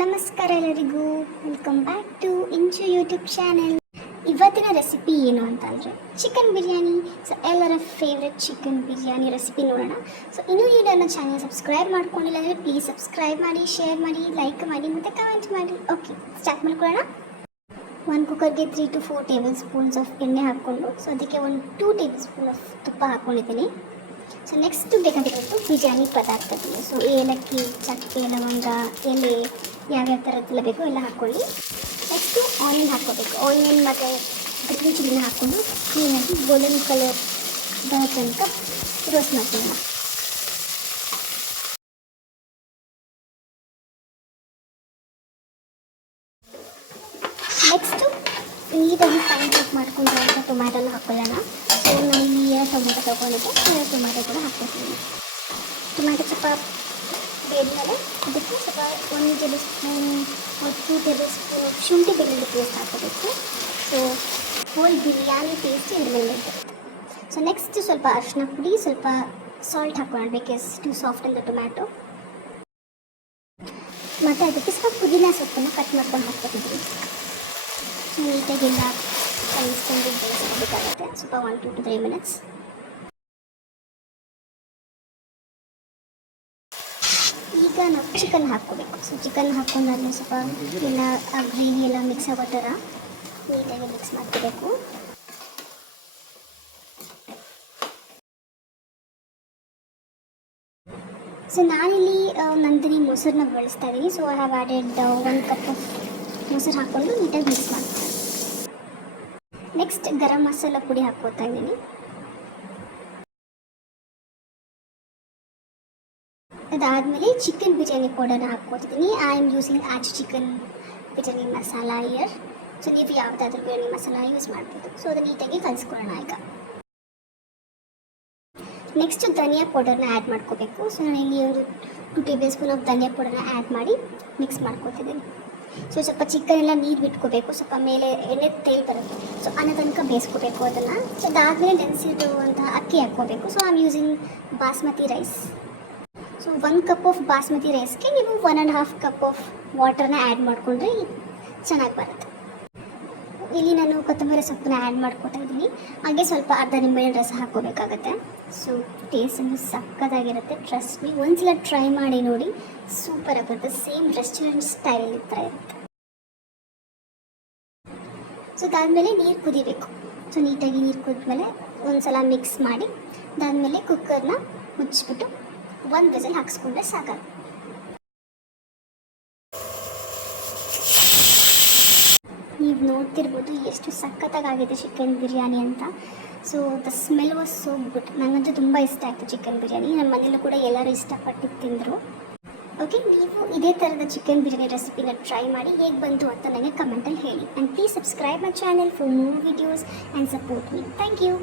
ನಮಸ್ಕಾರ ಎಲ್ಲರಿಗೂ, welcome back to ಇಂಚು ಯೂಟ್ಯೂಬ್ ಚಾನೆಲ್. ಇವತ್ತಿನ ರೆಸಿಪಿ ಏನು ಅಂತಂದರೆ ಚಿಕನ್ ಬಿರಿಯಾನಿ. ಸೊ ಎಲ್ಲರ ಫೇವ್ರೆಟ್ ಚಿಕನ್ ಬಿರಿಯಾನಿ ರೆಸಿಪಿ ನೋಡೋಣ. ಸೊ ಇನ್ನೂ ನೀವು ನನ್ನ ಚಾನೆಲ್ ಸಬ್ಸ್ಕ್ರೈಬ್ ಮಾಡ್ಕೊಂಡಿಲ್ಲ ಅಂದರೆ ಪ್ಲೀಸ್ ಸಬ್ಸ್ಕ್ರೈಬ್ ಮಾಡಿ, ಶೇರ್ ಮಾಡಿ, ಲೈಕ್ ಮಾಡಿ ಮತ್ತು ಕಮೆಂಟ್ ಮಾಡಿ. ಓಕೆ, ಸ್ಟಾರ್ಟ್ ಮಾಡ್ಕೊಳ್ಳೋಣ. ಒಂದು ಕುಕ್ಕರ್ಗೆ 3 to 4 ಟೇಬಲ್ ಸ್ಪೂನ್ಸ್ ಆಫ್ ಎಣ್ಣೆ ಹಾಕ್ಕೊಂಡು, ಸೊ ಅದಕ್ಕೆ ಒಂದು 2 ಟೇಬಲ್ ಸ್ಪೂನ್ ಆಫ್ ತುಪ್ಪ ಹಾಕ್ಕೊಂಡಿದ್ದೀನಿ. ಸೊ ನೆಕ್ಸ್ಟ್ ಬೇಕಾಗಿರೋದು ಬಿರಿಯಾನಿ ಪದಾರ್ಥಗಳು. ಸೊ ಏಲಕ್ಕಿ, ಚಕ್ಕೆ, ಲವಂಗ, ಎಲೆ, ಯಾವ್ಯಾವ ಥರದ್ದೆಲ್ಲ ಬೇಕೋ ಎಲ್ಲ ಹಾಕ್ಕೊಳ್ಳಿ. ನೆಕ್ಸ್ಟು ಆನಿಯನ್ ಹಾಕ್ಕೋಬೇಕು. ಆನಿಯನ್ ಮತ್ತು ಗ್ರೀನ್ ಚಿಲ್ಲಿನ ಹಾಕ್ಕೊಂಡು ಕ್ಲೀನಾಗಿ ಗೋಲ್ಡನ್ ಕಲರ್ ಬರೋ ತನಕ ರೋಸ್ಟ್ ಮಾಡ್ತೀನಿ. ನೆಕ್ಸ್ಟು ನೀಟಾಗಿ ಫೈನ್ ಕಟ್ ಮಾಡ್ಕೊಂಡಿರುವಂಥ ಟೊಮ್ಯಾಟೋನ ಹಾಕ್ಕೊಳ್ಳೋಣ. ಸೊ ನಾನು ಇಲ್ಲಿ 2 ಟೊಮೆಟೊ ತೊಗೊಂಡಿದ್ದೆ, 2 ಟೊಮ್ಯಾಟೊ ಕೂಡ ಹಾಕ್ಕೊಳ್ತೀನಿ. ಟೊಮ್ಯಾಟೊ ಸ್ವಲ್ಪ ಬೇಡಮೇಲೆ ಅದಕ್ಕೆ ಸ್ವಲ್ಪ 1 ಟೇಬಲ್ ಸ್ಪೂನ್ 2 ಟೇಬಲ್ ಸ್ಪೂನ್ ಶುಂಠಿ ಬೆಳ್ಳುಳ್ಳಿ ಪೇಸ್ಟ್ ಹಾಕೋಬೇಕು. ಸೊ ಹೋಲ್ ಬಿರಿಯಾನಿ ಟೇಸ್ಟ್ ಇದ್ರ ಮೇಲೆ ಇರುತ್ತೆ. ಸೊ ನೆಕ್ಸ್ಟ್ ಸ್ವಲ್ಪ ಅರಿಶಿನ ಪುಡಿ, ಸ್ವಲ್ಪ ಸಾಲ್ಟ್ ಹಾಕೋಣ, because to soft in the tomato. ಮತ್ತು ಅದಕ್ಕೆ ಸ್ವಲ್ಪ ಪುದೀನ ಸೊಪ್ಪನ್ನು ಕಟ್ ಮಾಡ್ಕೊಂಡು ಹಾಕ್ಕೊತಿದ್ವಿ. ಸೊ ನೀಟಾಗೆಲ್ಲ ಕಲಿಸ್ಕೊಂಡು ಬೇಯಿಸ್ಕೋಬೇಕಾಗುತ್ತೆ ಸ್ವಲ್ಪ 1 to 3 minutes. ಈಗ ನಾವು ಚಿಕನ್ ಹಾಕ್ಕೋಬೇಕು. ಸೊ ಚಿಕನ್ ಹಾಕ್ಕೊಂಡಾದ್ಮೇಲೆ ಸ್ವಲ್ಪ ಎಲ್ಲ ಆ ಗ್ರೇವಿ ಎಲ್ಲ ಮಿಕ್ಸ್ ಆಗೋ ಥರ ನೀಟಾಗಿ ಮಿಕ್ಸ್ ಮಾಡ್ಕೋಬೇಕು. ಸೊ ನಾನಿಲ್ಲಿ ನಂದಿನಿ ಮೊಸರನ್ನ ಬಳಸ್ತಾ ಇದ್ದೀನಿ. So I have added 1 cup of ಮೊಸರು ಹಾಕ್ಕೊಂಡು ನೀಟಾಗಿ ಮಿಕ್ಸ್ ಮಾಡ್ತೀನಿ. ನೆಕ್ಸ್ಟ್ ಗರಂ ಮಸಾಲ ಪುಡಿ ಹಾಕ್ಕೋತಾ ಇದ್ದೀನಿ. ಅದಾದಮೇಲೆ ಚಿಕನ್ ಬಿರಿಯಾನಿ ಪೌಡರ್ನ ಹಾಕ್ಕೊತಿದ್ದೀನಿ. I am using Aaj chicken biryani masala year. So ನೀವು ಯಾವುದಾದ್ರೂ ಬಿರಿಯಾನಿ ಮಸಾಲ ಯೂಸ್ ಮಾಡ್ಬೋದು. ಸೊ ಅದು ನೀಟಾಗಿ ಕಲಿಸ್ಕೊಳ್ಳೋಣ ಈಗ. ನೆಕ್ಸ್ಟ್ ಧನಿಯಾ ಪೌಡರ್ನ ಆ್ಯಡ್ ಮಾಡ್ಕೋಬೇಕು. ಸೊ ನಾನು ಇಲ್ಲಿ ಒಂದು 2 ಟೇಬಲ್ ಸ್ಪೂನ್ ಆಫ್ ಧನಿಯಾ ಪೌಡರ್ನ ಆ್ಯಡ್ ಮಾಡಿ ಮಿಕ್ಸ್ ಮಾಡ್ಕೊತಿದ್ದೀನಿ. ಸೊ ಸ್ವಲ್ಪ ಚಿಕನ್ ಎಲ್ಲ ನೀರು ಬಿಟ್ಕೋಬೇಕು, ಸ್ವಲ್ಪ ಮೇಲೆ ಎಣ್ಣೆ ತೇಲ್ ಬರುತ್ತೆ. ಸೊ ಅನ್ನೋ ತನಕ ಬೇಯಿಸ್ಕೋಬೇಕು ಅದನ್ನು. ಸೊ ಅದಾದಮೇಲೆ ನೆನೆಸಿರುವಂತಹ ಅಕ್ಕಿ ಹಾಕ್ಕೋಬೇಕು. So I am using basmati rice. So 1 cup of basmati ರೈಸ್ಗೆ ನೀವು 1.5 ಕಪ್ ಆಫ್ ವಾಟರ್ನ ಆ್ಯಡ್ ಮಾಡಿಕೊಂಡ್ರೆ ಚೆನ್ನಾಗಿ ಬರುತ್ತೆ. ಇಲ್ಲಿ ನಾನು ಕೊತ್ತಂಬರಿ ಸೊಪ್ಪನ್ನ ಆ್ಯಡ್ ಮಾಡ್ಕೊತಾ ಇದ್ದೀನಿ. ಹಾಗೆ ಸ್ವಲ್ಪ ಅರ್ಧ ನಿಂಬೆಹಣ್ಣಿನ ರಸ ಹಾಕ್ಕೋಬೇಕಾಗತ್ತೆ. ಸೊ ಟೇಸ್ಟನ್ನು ಸಕ್ಕತ್ತಾಗಿರುತ್ತೆ. ಟ್ರಸ್ಟ್ ಮೀ, ಒಂದ್ಸಲ ಟ್ರೈ ಮಾಡಿ ನೋಡಿ, ಸೂಪರ್ ಆಗುತ್ತೆ. ಸೇಮ್ ರೆಸ್ಟೋರೆಂಟ್ ಸ್ಟೈಲ್ ಥರ ಇರುತ್ತೆ. ಸೊ ಅದಾದಮೇಲೆ ನೀರು ಕುದಿಬೇಕು. ಸೊ ನೀಟಾಗಿ ನೀರು ಕುದಿದ್ಮೇಲೆ ಒಂದ್ಸಲ ಮಿಕ್ಸ್ ಮಾಡಿ ಅದಾದಮೇಲೆ ಕುಕ್ಕರ್ನ ಮುಚ್ಚಿಬಿಟ್ಟು 1 ವಿಸಿಲ್ ಹಾಕ್ಸ್ಕೊಂಡ್ರೆ ಸಾಕಾಗುತ್ತೆ. ನೀವು ನೋಡ್ತಿರ್ಬೋದು ಎಷ್ಟು ಸಖತ್ತಾಗಿದೆ ಚಿಕನ್ ಬಿರಿಯಾನಿ ಅಂತ. So the smell was so good. ನನಗಂತೂ ತುಂಬ ಇಷ್ಟ ಆಯಿತು ಚಿಕನ್ ಬಿರಿಯಾನಿ. ನಮ್ಮ ಮನೇಲೂ ಕೂಡ ಎಲ್ಲರೂ ಇಷ್ಟಪಟ್ಟು ತಿಂದರು. ಓಕೆ, ನೀವು ಇದೇ ಥರದ ಚಿಕನ್ ಬಿರಿಯಾನಿ ರೆಸಿಪಿನ ಟ್ರೈ ಮಾಡಿ ಹೇಗೆ ಬಂತು ಅಂತ ನನಗೆ ಕಮೆಂಟಲ್ಲಿ ಹೇಳಿ. And please subscribe my channel for more videos and support me. Thank you.